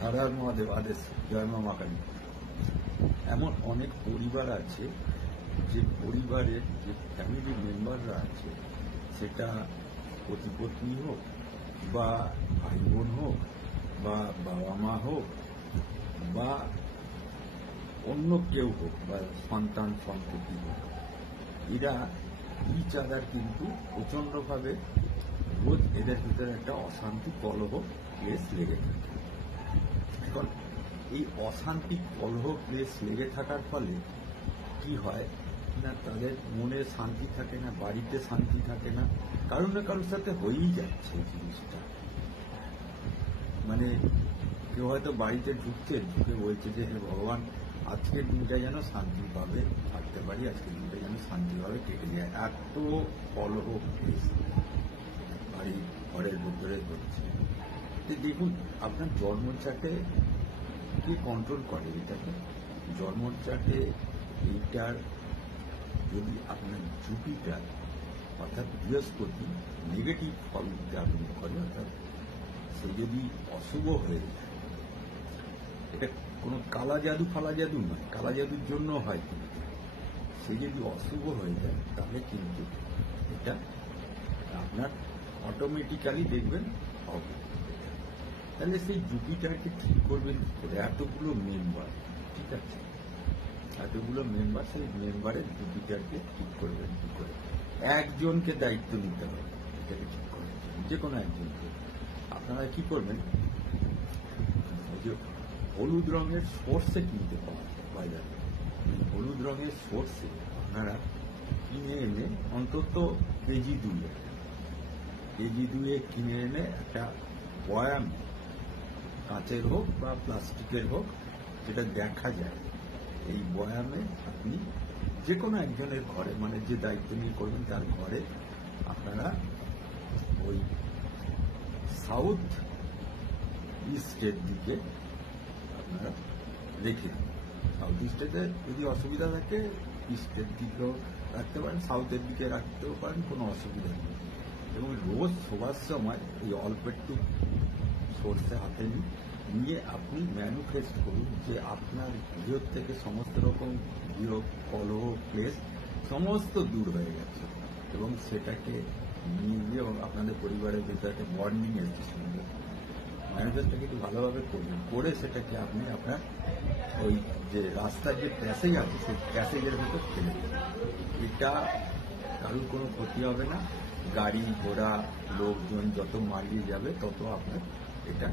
হর হর মহাদেব, আদেশ, জয় মা কালী। এমন অনেক পরিবার আছে যে পরিবারের যে ফ্যামিলি মেম্বাররা আছে, সেটা পতি-পত্নী হোক বা ভাই বোন হোক বা বাবা মা হোক বা অন্য কেউ হোক বা সন্তান সন্ততি হোক, এরা ইচ আদার কিন্তু প্রচন্ডভাবে রোজ এদের ভিতরে একটা অশান্তি কলহ ক্লেশ লেগে থাকে। এখন এই অশান্তি কলহ ক্লেশ লেগে থাকার ফলে কি হয় না, তাদের মনে শান্তি থাকে না, বাড়িতে শান্তি থাকে না, কারোর না কারোর সাথে হয়েই যাচ্ছে এই জিনিসটা। মানে কেউ হয়তো বাড়িতে ঢুকছে, ঢুকে বলছে যে হে ভগবান, আজকের দিনটা যেন শান্তিভাবে থাকতে পারি, আজকের দিনটা যেন শান্তিভাবে কেটে যায়। এত কলহ ক্লেশ বাড়ি ঘরের ভেতরে হচ্ছে। দেখুন, আপনার জন্মচাটে কে কন্ট্রোল করে এটাকে? জন্মচাটে এইটার যদি আপনার জুপিটার অর্থাৎ বৃহস্পতি নেগেটিভ ফল জ্ঞাপন করে, অর্থাৎ সে যদি অশুভ হয়ে যায়, এটা কোনো কালা জাদু ফালা জাদু নয়, কালা জাদুর জন্য হয়, কিন্তু সে যদি অশুভ হয়ে যায় তাহলে কিন্তু এটা আপনার অটোমেটিক্যালি দেখবেন হবে। তাহলে সেই জুপিটারকে ঠিক করবেন কি করে? এতগুলো মেম্বার, ঠিক আছে, এতগুলো মেম্বার, সেই মেম্বারের জুপিটারকে ঠিক করবেন কি করে? একজনকে দায়িত্ব নিতে হবে এটাকে ঠিক করার জন্য, যে কোনো একজনকে। আপনারা কি করবেন, ওই যে হলুদ রঙের সর্ষে কিনতে পাওয়া যায় বাজারে, হলুদ রঙের সর্ষে আপনারা কিনে এনে অন্তত কেজি দুয়ে কিনে এনে একটা বয়াম, কাঁচের হোক বা প্লাস্টিকের হোক, যেটা দেখা যায়, এই বয়ামে আপনি যে কোনো একজনের ঘরে, মানে যে দায়িত্ব নিয়ে করবেন তার ঘরে আপনারা ওই সাউথ ইস্টের দিকে আপনারা রেখে দিন। সাউথ ইস্টেতে যদি অসুবিধা থাকে ইস্টের দিকেও রাখতে পারেন, সাউথের দিকে রাখতেও পারেন, কোনো অসুবিধা নেই। এবং রোজ শোবার সময় এই অল্প একটু সর্ষে হাতে নিয়ে আপনি ম্যানিফেস্ট করুন যে আপনার গৃহ থেকে সমস্ত রকম গৃহ কলহ ক্লেশ সমস্ত দূর হয়ে গেছে, এবং সেটাকে নিয়ে গিয়ে আপনাদের পরিবারের ভিতরে একটা বন্ডিং এসছে সুন্দর। ম্যানিফেস্টটাকে একটু ভালোভাবে করবেন, করে সেটাকে আপনি আপনার ওই যে রাস্তার যে প্যাসেজ আছে সেই প্যাসেজের ভিতর ফেলে দেবেন। এটা কারোর কোনো ক্ষতি হবে না, গাড়ি ঘোড়া লোকজন যত মারিয়ে যাবে তত আপনার এটা